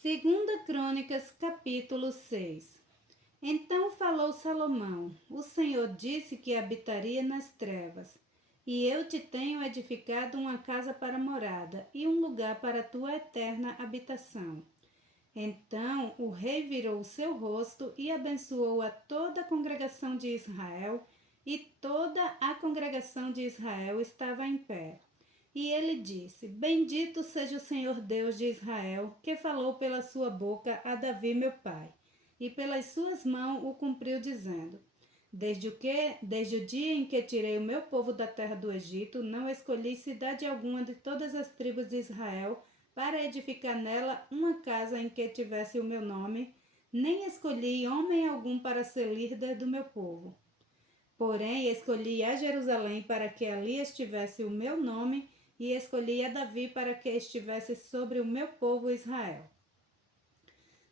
Segunda Crônicas, capítulo 6. Então falou Salomão: O Senhor disse que habitaria nas trevas, e eu te tenho edificado uma casa para morada e um lugar para a tua eterna habitação. Então o rei virou o seu rosto e abençoou a toda a congregação de Israel, e toda a congregação de Israel estava em pé. E ele disse: Bendito seja o Senhor Deus de Israel, que falou pela sua boca a Davi meu pai, e pelas suas mãos o cumpriu, dizendo: Desde o dia em que tirei o meu povo da terra do Egito, não escolhi cidade alguma de todas as tribos de Israel para edificar nela uma casa em que tivesse o meu nome, nem escolhi homem algum para ser líder do meu povo. Porém, escolhi a Jerusalém para que ali estivesse o meu nome, e escolhi a Davi para que estivesse sobre o meu povo Israel.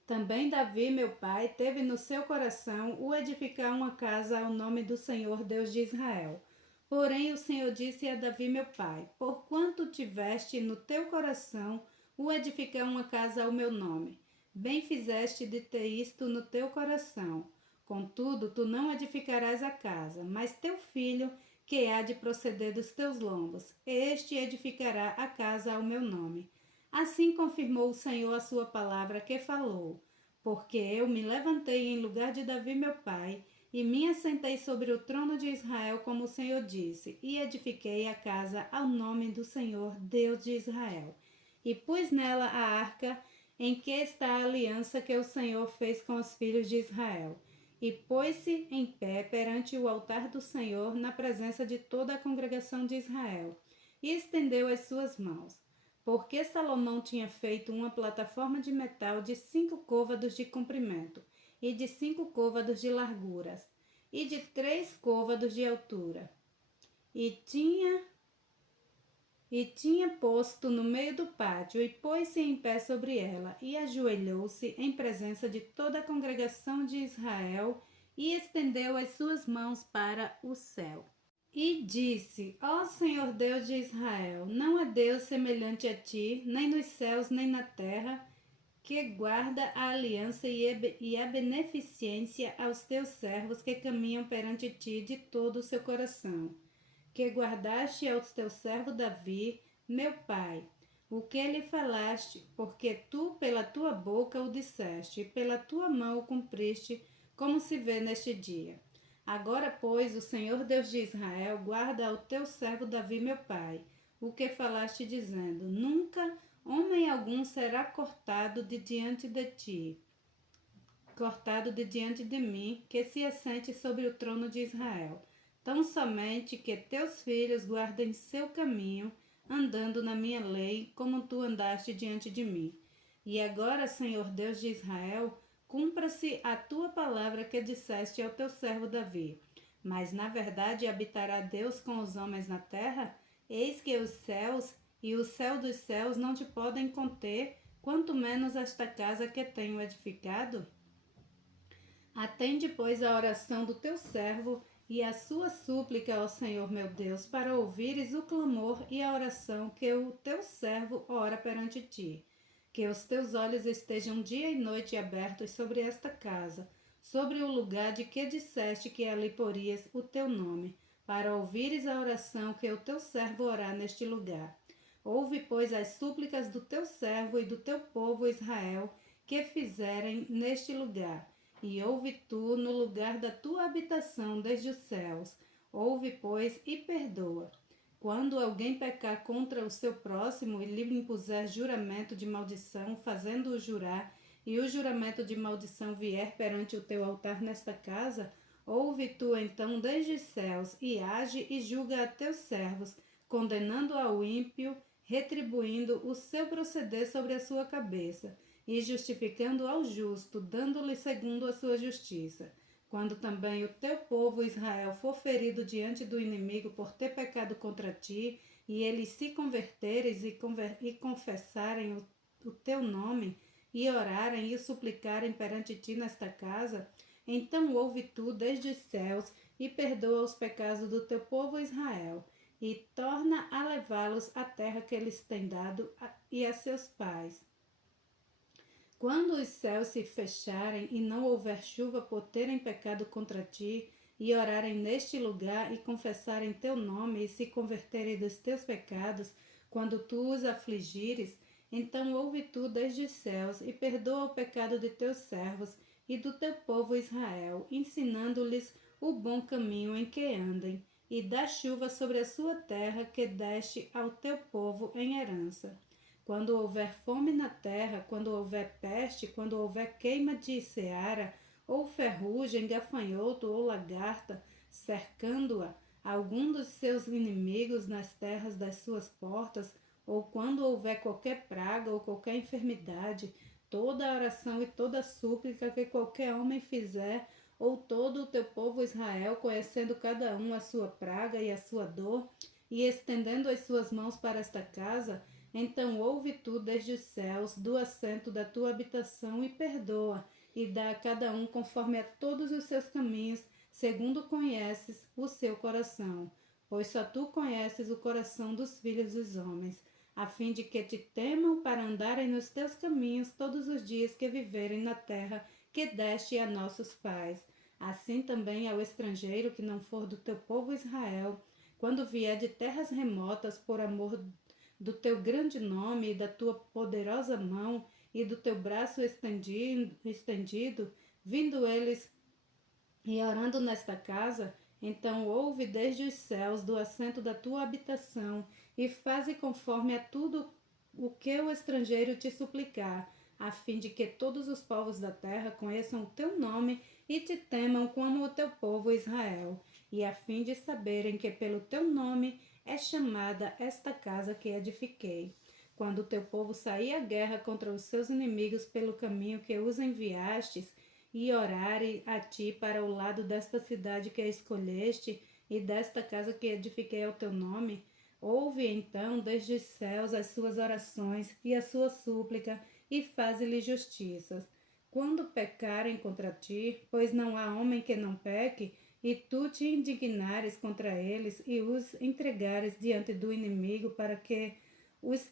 Também Davi, meu pai, teve no seu coração o edificar uma casa ao nome do Senhor Deus de Israel. Porém, o Senhor disse a Davi, meu pai: Porquanto tiveste no teu coração o edificar uma casa ao meu nome, bem fizeste de ter isto no teu coração. Contudo, tu não edificarás a casa, mas teu filho, que há de proceder dos teus lombos, este edificará a casa ao meu nome. Assim confirmou o Senhor a sua palavra que falou, porque eu me levantei em lugar de Davi meu pai, e me assentei sobre o trono de Israel, como o Senhor disse, e edifiquei a casa ao nome do Senhor, Deus de Israel. E pus nela a arca em que está a aliança que o Senhor fez com os filhos de Israel. E pôs-se em pé perante o altar do Senhor, na presença de toda a congregação de Israel, e estendeu as suas mãos. Porque Salomão tinha feito uma plataforma de metal de 5 côvados de comprimento, e de 5 côvados de larguras, e de 3 côvados de altura. E tinha posto no meio do pátio, e pôs-se em pé sobre ela, e ajoelhou-se em presença de toda a congregação de Israel, e estendeu as suas mãos para o céu. E disse: Ó Senhor Deus de Israel, não há Deus semelhante a ti, nem nos céus, nem na terra, que guarda a aliança e a beneficência aos teus servos que caminham perante ti de todo o seu coração, que guardaste ao teu servo Davi, meu pai, o que lhe falaste, porque tu pela tua boca o disseste, e pela tua mão o cumpriste, como se vê neste dia. Agora, pois, o Senhor Deus de Israel guarda ao teu servo Davi, meu pai, o que falaste, dizendo: Nunca homem algum será cortado de diante de mim, que se assente sobre o trono de Israel. Tão somente que teus filhos guardem seu caminho, andando na minha lei, como tu andaste diante de mim. E agora, Senhor Deus de Israel, cumpra-se a tua palavra que disseste ao teu servo Davi. Mas, na verdade, habitará Deus com os homens na terra? Eis que os céus e o céu dos céus não te podem conter, quanto menos esta casa que tenho edificado? Atende, pois, a oração do teu servo e a sua súplica ao Senhor meu Deus, para ouvires o clamor e a oração que o teu servo ora perante ti. Que os teus olhos estejam dia e noite abertos sobre esta casa, sobre o lugar de que disseste que ali porias o teu nome, para ouvires a oração que o teu servo orar neste lugar. Ouve, pois, as súplicas do teu servo e do teu povo Israel, que fizerem neste lugar, e ouve tu no lugar da tua habitação desde os céus. Ouve, pois, e perdoa. Quando alguém pecar contra o seu próximo e lhe impuser juramento de maldição, fazendo-o jurar, e o juramento de maldição vier perante o teu altar nesta casa, ouve tu então desde os céus, e age e julga a teus servos, condenando ao ímpio, retribuindo o seu proceder sobre a sua cabeça, e justificando ao justo, dando-lhe segundo a sua justiça. Quando também o teu povo Israel for ferido diante do inimigo por ter pecado contra ti, e eles se converterem e confessarem o teu nome, e orarem e suplicarem perante ti nesta casa, então ouve tu desde os céus e perdoa os pecados do teu povo Israel, e torna a levá-los à terra que eles têm dado e a seus pais. Quando os céus se fecharem e não houver chuva por terem pecado contra ti, e orarem neste lugar e confessarem teu nome e se converterem dos teus pecados, quando tu os afligires, então ouve tu desde os céus e perdoa o pecado de teus servos e do teu povo Israel, ensinando-lhes o bom caminho em que andem, e dá chuva sobre a sua terra que deste ao teu povo em herança. Quando houver fome na terra, quando houver peste, quando houver queima de seara, ou ferrugem, gafanhoto ou lagarta, cercando-a, algum dos seus inimigos nas terras das suas portas, ou quando houver qualquer praga ou qualquer enfermidade, toda oração e toda súplica que qualquer homem fizer, ou todo o teu povo Israel, conhecendo cada um a sua praga e a sua dor, e estendendo as suas mãos para esta casa, então ouve tu desde os céus, do assento da tua habitação, e perdoa, e dá a cada um conforme a todos os seus caminhos, segundo conheces o seu coração. Pois só tu conheces o coração dos filhos dos homens, a fim de que te temam para andarem nos teus caminhos todos os dias que viverem na terra que deste a nossos pais. Assim também ao estrangeiro que não for do teu povo Israel, quando vier de terras remotas por amor do teu grande nome e da tua poderosa mão e do teu braço estendido, vindo eles e orando nesta casa, então ouve desde os céus do assento da tua habitação e faze conforme a tudo o que o estrangeiro te suplicar, a fim de que todos os povos da terra conheçam o teu nome e te temam como o teu povo Israel, e a fim de saberem que pelo teu nome é chamada esta casa que edifiquei. Quando o teu povo sair à guerra contra os seus inimigos pelo caminho que os enviastes, e orarem a ti para o lado desta cidade que escolheste e desta casa que edifiquei ao teu nome, ouve então desde os céus as suas orações e a sua súplica e faze-lhe justiça. Quando pecarem contra ti, pois não há homem que não peque, e tu te indignares contra eles e os entregares diante do inimigo para que os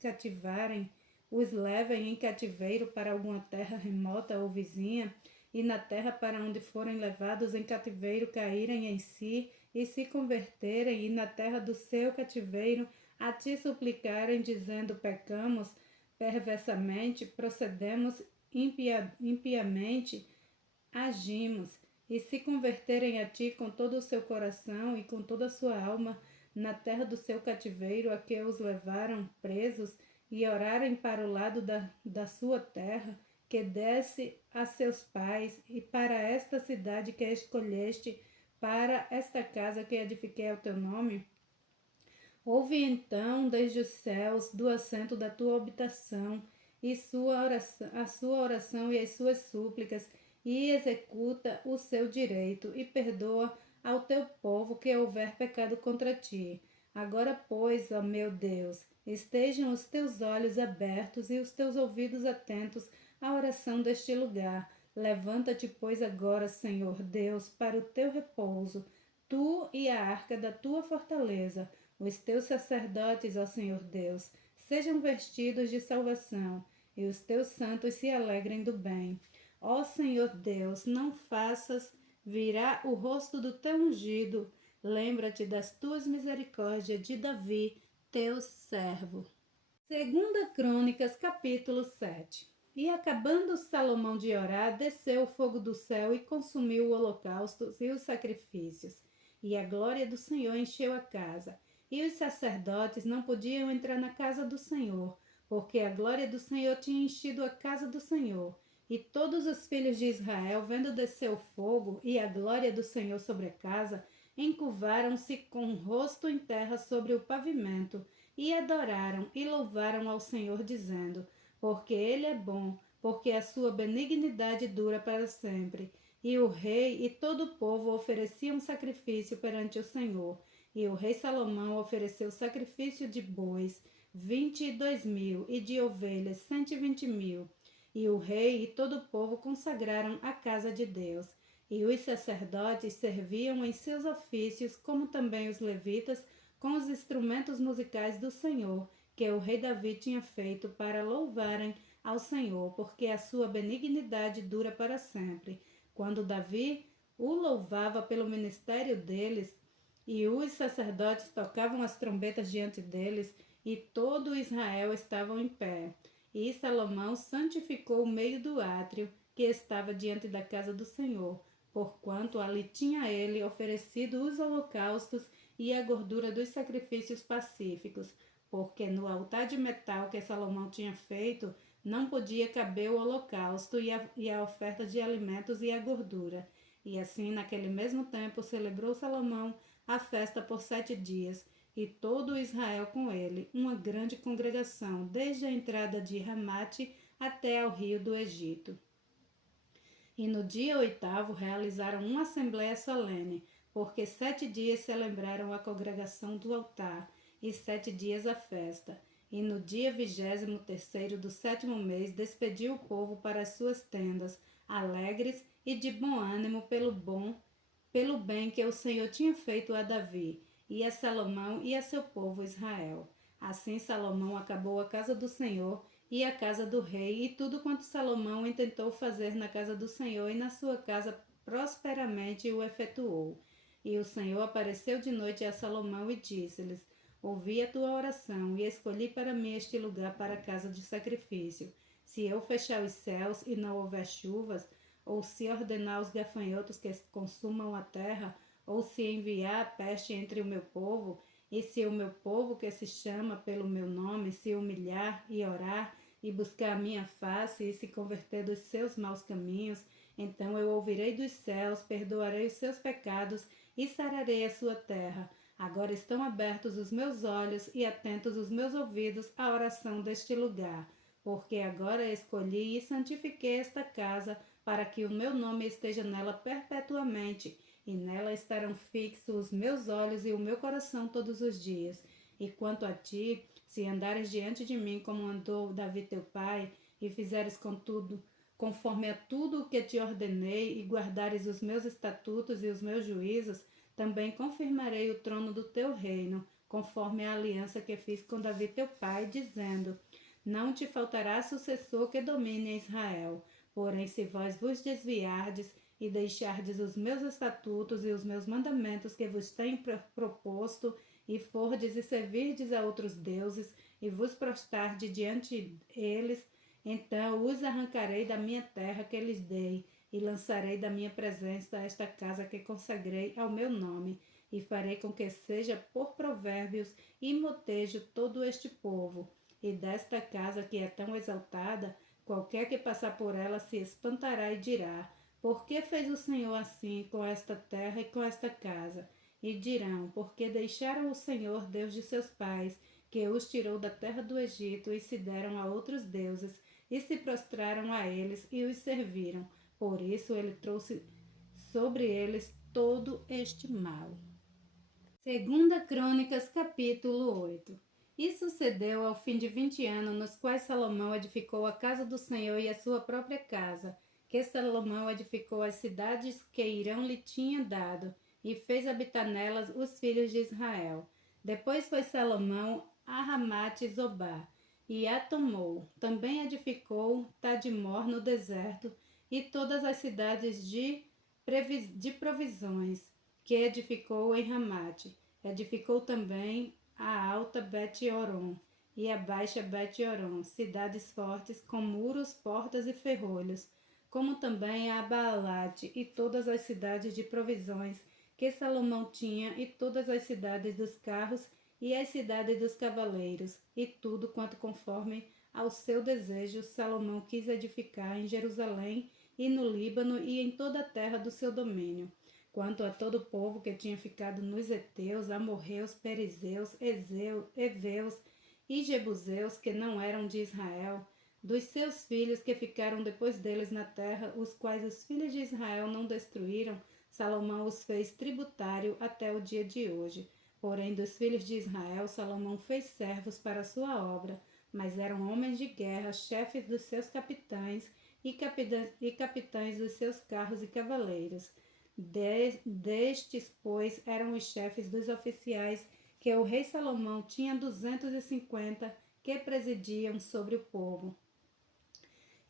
cativarem, os levem em cativeiro para alguma terra remota ou vizinha, e na terra para onde forem levados em cativeiro caírem em si e se converterem, e na terra do seu cativeiro a ti suplicarem, dizendo: pecamos perversamente, procedemos impiamente, agimos, e se converterem a ti com todo o seu coração e com toda a sua alma, na terra do seu cativeiro a que os levaram presos, e orarem para o lado da sua terra, que desce a seus pais, e para esta cidade que escolheste, para esta casa que edifiquei ao teu nome, ouve então desde os céus, do assento da tua habitação, e a sua oração e as suas súplicas, e executa o seu direito, e perdoa ao teu povo que houver pecado contra ti. Agora, pois, ó meu Deus, estejam os teus olhos abertos e os teus ouvidos atentos à oração deste lugar. Levanta-te, pois, agora, Senhor Deus, para o teu repouso, tu e a arca da tua fortaleza. Os teus sacerdotes, ó Senhor Deus, sejam vestidos de salvação, e os teus santos se alegrem do bem. Ó Senhor Deus, não faças virar o rosto do teu ungido. Lembra-te das tuas misericórdias de Davi, teu servo. Segunda Crônicas, capítulo 7. E acabando Salomão de orar, desceu o fogo do céu e consumiu o holocausto e os sacrifícios. E a glória do Senhor encheu a casa. E os sacerdotes não podiam entrar na casa do Senhor, porque a glória do Senhor tinha enchido a casa do Senhor. E todos os filhos de Israel, vendo descer o fogo e a glória do Senhor sobre a casa, encurvaram-se com o rosto em terra sobre o pavimento, e adoraram e louvaram ao Senhor, dizendo: porque Ele é bom, porque a sua benignidade dura para sempre. E o rei e todo o povo ofereciam sacrifício perante o Senhor. E o rei Salomão ofereceu sacrifício de bois, 22.000, e de ovelhas, 120.000. E o rei e todo o povo consagraram a casa de Deus. E os sacerdotes serviam em seus ofícios, como também os levitas, com os instrumentos musicais do Senhor, que o rei Davi tinha feito para louvarem ao Senhor, porque a sua benignidade dura para sempre. Quando Davi o louvava pelo ministério deles, e os sacerdotes tocavam as trombetas diante deles, e todo Israel estavam em pé. E Salomão santificou o meio do átrio que estava diante da casa do Senhor, porquanto ali tinha ele oferecido os holocaustos e a gordura dos sacrifícios pacíficos, porque no altar de metal que Salomão tinha feito não podia caber o holocausto e a oferta de alimentos e a gordura. E assim, naquele mesmo tempo, celebrou Salomão a festa por 7 dias, e todo Israel com ele, uma grande congregação, desde a entrada de Ramate até ao rio do Egito. E no dia 8º realizaram uma assembléia solene, porque 7 dias celebraram a congregação do altar, e 7 dias a festa. E no dia 23º do 7º mês despediu o povo para as suas tendas, alegres e de bom ânimo pelo bem que o Senhor tinha feito a Davi, e a Salomão e a seu povo Israel. Assim Salomão acabou a casa do Senhor e a casa do rei, e tudo quanto Salomão intentou fazer na casa do Senhor e na sua casa prosperamente o efetuou. E o Senhor apareceu de noite a Salomão e disse-lhes: Ouvi a tua oração e escolhi para mim este lugar para a casa de sacrifício. Se eu fechar os céus e não houver chuvas, ou se ordenar os gafanhotos que consumam a terra, ou se enviar a peste entre o meu povo, e se o meu povo que se chama pelo meu nome se humilhar e orar, e buscar a minha face e se converter dos seus maus caminhos, então eu ouvirei dos céus, perdoarei os seus pecados e sararei a sua terra. Agora estão abertos os meus olhos e atentos os meus ouvidos à oração deste lugar, porque agora escolhi e santifiquei esta casa para que o meu nome esteja nela perpetuamente, e nela estarão fixos os meus olhos e o meu coração todos os dias. E quanto a ti, se andares diante de mim como andou Davi teu pai, e fizeres conforme a tudo o que te ordenei, e guardares os meus estatutos e os meus juízos, também confirmarei o trono do teu reino, conforme a aliança que fiz com Davi teu pai, dizendo: Não te faltará sucessor que domine Israel. Porém, se vós vos desviardes e deixardes os meus estatutos e os meus mandamentos que vos tenho proposto, e fordes e servirdes a outros deuses, e vos prostardes diante deles, então os arrancarei da minha terra que lhes dei, e lançarei da minha presença esta casa que consagrei ao meu nome, e farei com que seja por provérbios e motejo todo este povo. E desta casa que é tão exaltada, qualquer que passar por ela se espantará e dirá: Por que fez o Senhor assim com esta terra e com esta casa? E dirão: Porque deixaram o Senhor, Deus de seus pais, que os tirou da terra do Egito, e se deram a outros deuses, e se prostraram a eles e os serviram. Por isso ele trouxe sobre eles todo este mal. Segunda Crônicas, capítulo 8. E sucedeu ao fim de 20 anos, nos quais Salomão edificou a casa do Senhor e a sua própria casa, que Salomão edificou as cidades que Irão lhe tinha dado, e fez habitar nelas os filhos de Israel. Depois foi Salomão a Ramate Zobá, e a tomou. Também edificou Tadmor no deserto, e todas as cidades de provisões, que edificou em Ramate. Edificou também a alta Bet-Oron e a baixa Bet-Oron, cidades fortes com muros, portas e ferrolhos, como também a Baalate e todas as cidades de provisões que Salomão tinha, e todas as cidades dos carros e as cidades dos cavaleiros, e tudo quanto conforme ao seu desejo Salomão quis edificar em Jerusalém e no Líbano e em toda a terra do seu domínio. Quanto a todo o povo que tinha ficado nos heteus, amorreus, perizeus, heveus e jebuseus, que não eram de Israel, dos seus filhos que ficaram depois deles na terra, os quais os filhos de Israel não destruíram, Salomão os fez tributário até o dia de hoje. Porém, dos filhos de Israel, Salomão fez servos para a sua obra, mas eram homens de guerra, chefes dos seus capitães e capitães dos seus carros e cavaleiros. Destes, pois, eram os chefes dos oficiais, que o rei Salomão tinha 250, que presidiam sobre o povo.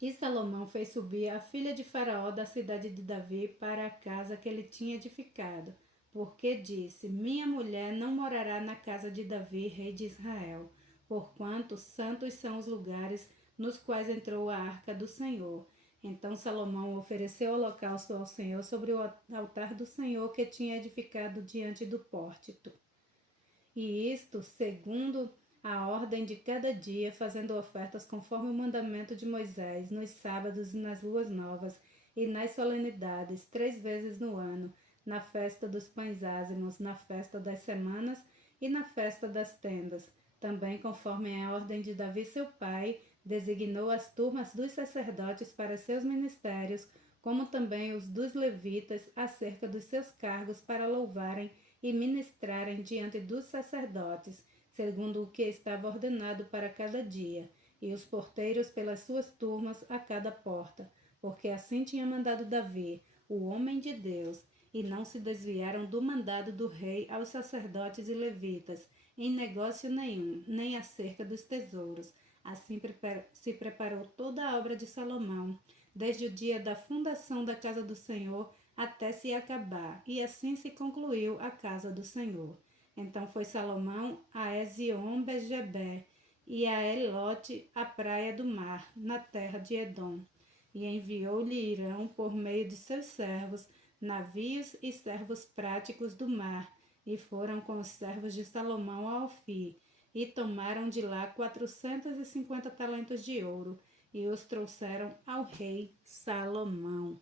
E Salomão fez subir a filha de Faraó da cidade de Davi para a casa que ele tinha edificado, porque disse: Minha mulher não morará na casa de Davi, rei de Israel, porquanto santos são os lugares nos quais entrou a arca do Senhor. Então Salomão ofereceu holocausto ao Senhor sobre o altar do Senhor que tinha edificado diante do pórtico. E isto segundo a ordem de cada dia, fazendo ofertas conforme o mandamento de Moisés, nos sábados e nas luas novas, e nas solenidades, 3 vezes no ano, na festa dos pães ázimos, na festa das semanas e na festa das tendas. Também, conforme a ordem de Davi seu pai, designou as turmas dos sacerdotes para seus ministérios, como também os dos levitas, acerca dos seus cargos para louvarem e ministrarem diante dos sacerdotes, segundo o que estava ordenado para cada dia, e os porteiros pelas suas turmas a cada porta, porque assim tinha mandado Davi, o homem de Deus, e não se desviaram do mandado do rei aos sacerdotes e levitas, em negócio nenhum, nem acerca dos tesouros. Assim se preparou toda a obra de Salomão, desde o dia da fundação da casa do Senhor até se acabar, e assim se concluiu a casa do Senhor. Então foi Salomão a Ezion-Begeber e a Elote, a praia do mar, na terra de Edom. E enviou-lhe Irão por meio de seus servos, navios e servos práticos do mar, e foram com os servos de Salomão a Ofir, e tomaram de lá 450 talentos de ouro, e os trouxeram ao rei Salomão.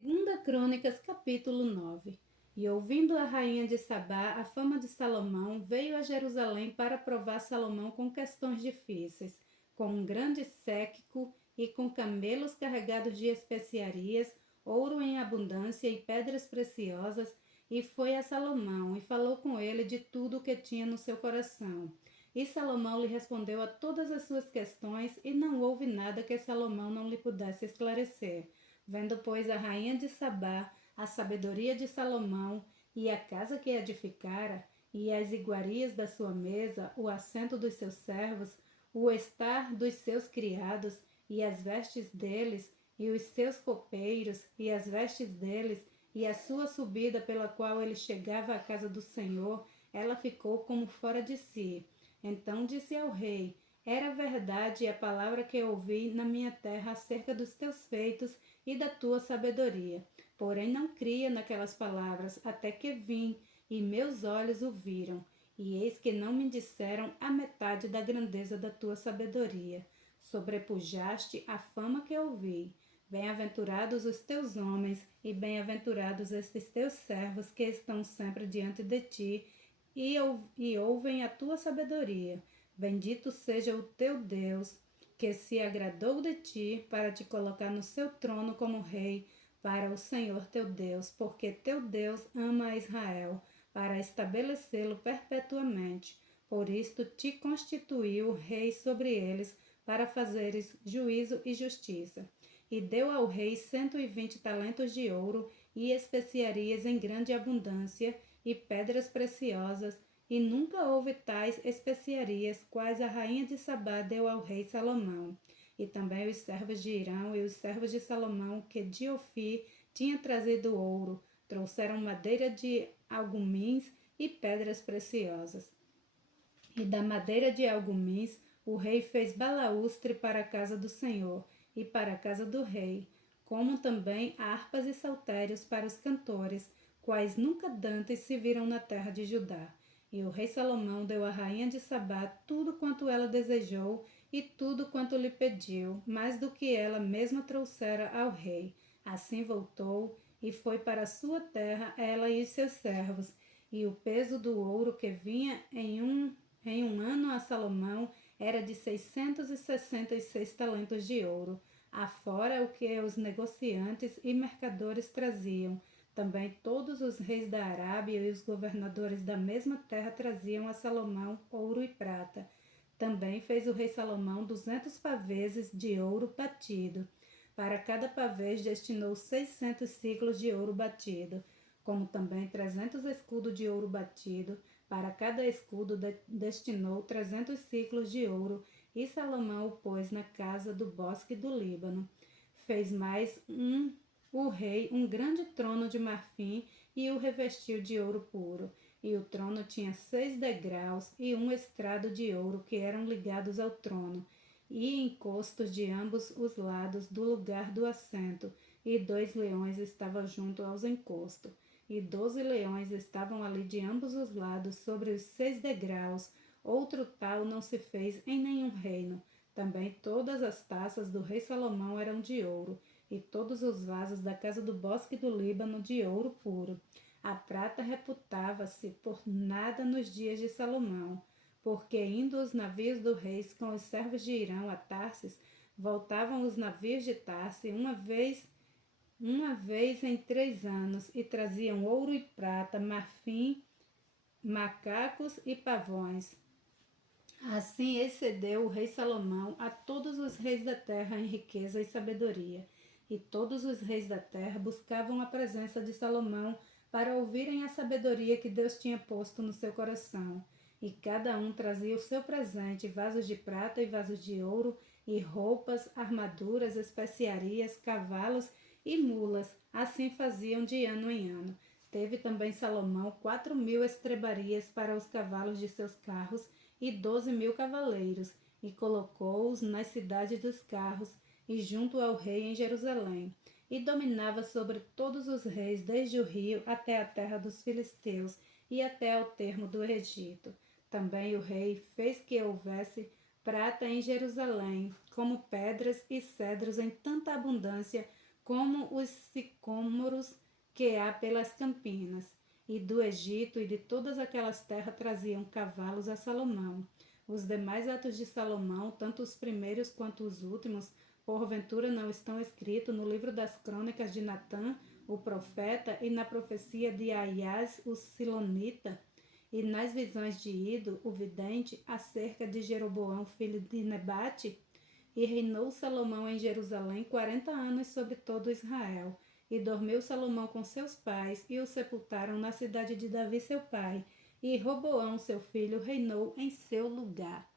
2 Crônicas, capítulo 9. E ouvindo a rainha de Sabá a fama de Salomão, veio a Jerusalém para provar Salomão com questões difíceis, com um grande séquito e com camelos carregados de especiarias, ouro em abundância e pedras preciosas, e foi a Salomão e falou com ele de tudo o que tinha no seu coração. E Salomão lhe respondeu a todas as suas questões, e não houve nada que Salomão não lhe pudesse esclarecer. Vendo, pois, a rainha de Sabá a sabedoria de Salomão, e a casa que edificara, e as iguarias da sua mesa, o assento dos seus servos, o estar dos seus criados, e as vestes deles, e os seus copeiros, e as vestes deles, e a sua subida pela qual ele chegava à casa do Senhor, ela ficou como fora de si. Então disse ao rei: Era verdade a palavra que ouvi na minha terra acerca dos teus feitos e da tua sabedoria. Porém não cria naquelas palavras, até que vim, e meus olhos o viram. E eis que não me disseram a metade da grandeza da tua sabedoria. Sobrepujaste a fama que ouvi. Bem-aventurados os teus homens, e bem-aventurados estes teus servos que estão sempre diante de ti, e ouvem a tua sabedoria. Bendito seja o teu Deus, que se agradou de ti para te colocar no seu trono como rei, para o Senhor teu Deus, porque teu Deus ama a Israel, para estabelecê-lo perpetuamente. Por isto te constituiu rei sobre eles, para fazeres juízo e justiça. E deu ao rei 120 talentos de ouro, e especiarias em grande abundância, e pedras preciosas, e nunca houve tais especiarias, quais a rainha de Sabá deu ao rei Salomão. E também os servos de Irão e os servos de Salomão, que de Ofir tinha trazido ouro, trouxeram madeira de algumins e pedras preciosas. E da madeira de algumins o rei fez balaústre para a casa do Senhor e para a casa do rei, como também harpas e saltérios para os cantores, quais nunca dantes se viram na terra de Judá. E o rei Salomão deu à rainha de Sabá tudo quanto ela desejou e tudo quanto lhe pediu, mais do que ela mesma trouxera ao rei. Assim voltou e foi para a sua terra, ela e os seus servos. E o peso do ouro que vinha em um ano a Salomão era de 666 talentos de ouro, afora o que os negociantes e mercadores traziam. Também todos os reis da Arábia e os governadores da mesma terra traziam a Salomão ouro e prata. Também fez o rei Salomão 200 paveses de ouro batido. Para cada pavês destinou 600 siclos de ouro batido, como também 300 escudos de ouro batido. Para cada escudo destinou 300 siclos de ouro, E Salomão o pôs na casa do bosque do Líbano. Fez mais o rei um grande trono de marfim e o revestiu de ouro puro. E o trono tinha 6 degraus e um estrado de ouro que eram ligados ao trono, e encostos de ambos os lados do lugar do assento, e 2 leões estavam junto aos encostos, e 12 leões estavam ali de ambos os lados sobre os 6 degraus. Outro tal não se fez em nenhum reino. Também todas as taças do rei Salomão eram de ouro, e todos os vasos da casa do bosque do Líbano de ouro puro. A prata reputava-se por nada nos dias de Salomão, porque indo os navios do rei com os servos de Irão a Tarsis, voltavam os navios de Tarsis uma vez em 3 anos, e traziam ouro e prata, marfim, macacos e pavões. Assim excedeu o rei Salomão a todos os reis da terra em riqueza e sabedoria. E todos os reis da terra buscavam a presença de Salomão para ouvirem a sabedoria que Deus tinha posto no seu coração. E cada um trazia o seu presente, vasos de prata e vasos de ouro, e roupas, armaduras, especiarias, cavalos e mulas. Assim faziam de ano em ano. Teve também Salomão 4.000 estrebarias para os cavalos de seus carros e 12.000 cavaleiros, e colocou-os nas cidades dos carros, e junto ao rei em Jerusalém. E dominava sobre todos os reis, desde o rio até a terra dos filisteus, e até ao termo do Egito. Também o rei fez que houvesse prata em Jerusalém, como pedras e cedros em tanta abundância, como os sicômoros que há pelas campinas. E do Egito e de todas aquelas terras traziam cavalos a Salomão. Os demais atos de Salomão, tanto os primeiros quanto os últimos, porventura não estão escritos no livro das crônicas de Natã, o profeta, e na profecia de Aias, o silonita, e nas visões de Ido, o vidente, acerca de Jeroboão, filho de Nebate? E reinou Salomão em Jerusalém 40 anos sobre todo Israel. E dormiu Salomão com seus pais, e o sepultaram na cidade de Davi seu pai. E Roboão seu filho reinou em seu lugar.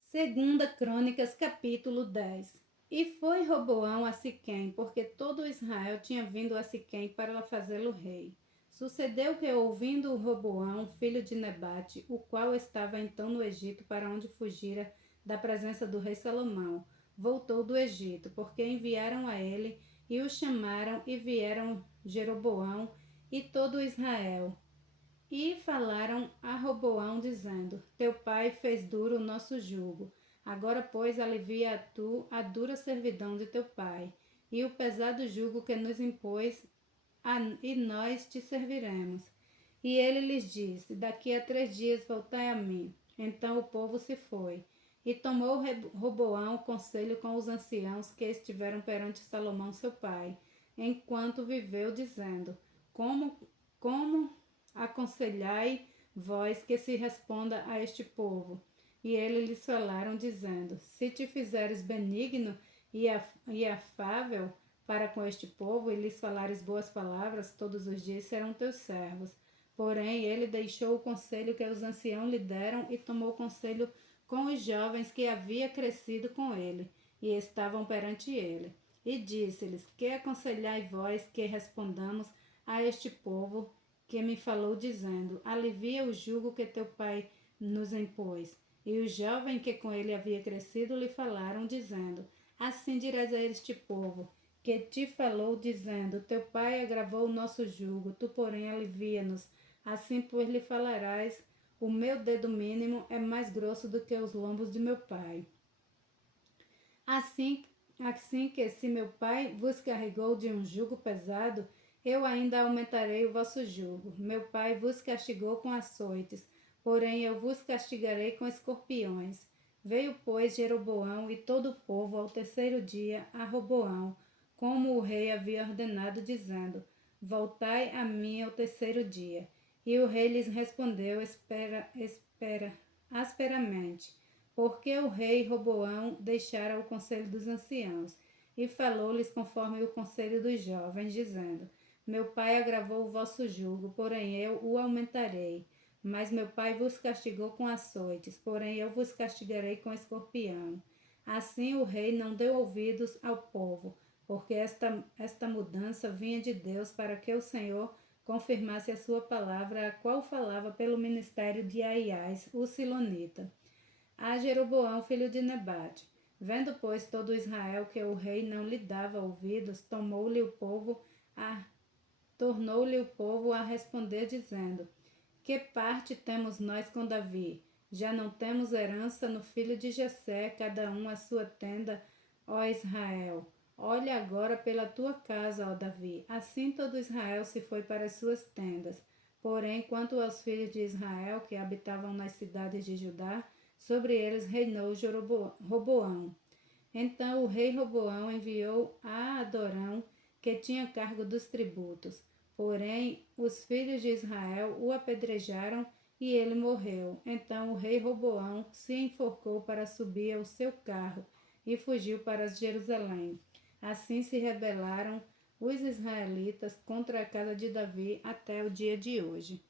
Segunda Crônicas, capítulo 10. E foi Roboão a Siquém, porque todo Israel tinha vindo a Siquém para fazê-lo rei. Sucedeu que, ouvindo Roboão, filho de Nebate, o qual estava então no Egito, para onde fugira da presença do rei Salomão, voltou do Egito, porque enviaram a ele, e o chamaram, e vieram Jeroboão e todo Israel. E falaram a Roboão, dizendo: Teu pai fez duro o nosso jugo. Agora, pois, alivia tu a dura servidão de teu pai, e o pesado jugo que nos impôs, e nós te serviremos. E ele lhes disse: Daqui a 3 dias voltai a mim. Então o povo se foi. E tomou Roboão conselho com os anciãos que estiveram perante Salomão seu pai, enquanto viveu, dizendo: Como aconselhai vós que se responda a este povo? E eles lhes falaram, dizendo: Se te fizeres benigno e afável para com este povo, e lhes falares boas palavras, todos os dias serão teus servos. Porém, ele deixou o conselho que os anciãos lhe deram e tomou conselho com os jovens que havia crescido com ele, e estavam perante ele. E disse-lhes: Que aconselhai vós que respondamos a este povo que me falou, dizendo: Alivia o jugo que teu pai nos impôs? E os jovens que com ele havia crescido lhe falaram, dizendo: Assim dirás a este povo, que te falou, dizendo: Teu pai agravou o nosso jugo, tu, porém, alivia-nos. Assim, pois, lhe falarás: O meu dedo mínimo é mais grosso do que os lombos de meu pai. Assim que, se meu pai vos carregou de um jugo pesado, eu ainda aumentarei o vosso jugo. Meu pai vos castigou com açoites, porém eu vos castigarei com escorpiões. Veio, pois, Jeroboão e todo o povo ao 3º dia a Roboão, como o rei havia ordenado, dizendo: Voltai a mim ao 3º dia. E o rei lhes respondeu asperamente, porque o rei Roboão deixara o conselho dos anciãos, e falou-lhes conforme o conselho dos jovens, dizendo: Meu pai agravou o vosso jugo, porém eu o aumentarei. Mas meu pai vos castigou com açoites, porém eu vos castigarei com escorpião. Assim o rei não deu ouvidos ao povo, porque esta mudança vinha de Deus para que o Senhor confirmasse a sua palavra, a qual falava pelo ministério de Aiás, o silonita, a Jeroboão, filho de Nebate. Vendo, pois, todo Israel que o rei não lhe dava ouvidos, tornou-lhe o povo a responder, dizendo: Que parte temos nós com Davi? Já não temos herança no filho de Jessé, cada um a sua tenda, ó Israel. Olha agora pela tua casa, ó Davi. Assim todo Israel se foi para as suas tendas. Porém, quanto aos filhos de Israel que habitavam nas cidades de Judá, sobre eles reinou Roboão. Então o rei Roboão enviou a Adorão, que tinha cargo dos tributos. Porém, os filhos de Israel o apedrejaram e ele morreu. Então o rei Roboão se enforcou para subir ao seu carro e fugiu para Jerusalém. Assim se rebelaram os israelitas contra a casa de Davi até o dia de hoje.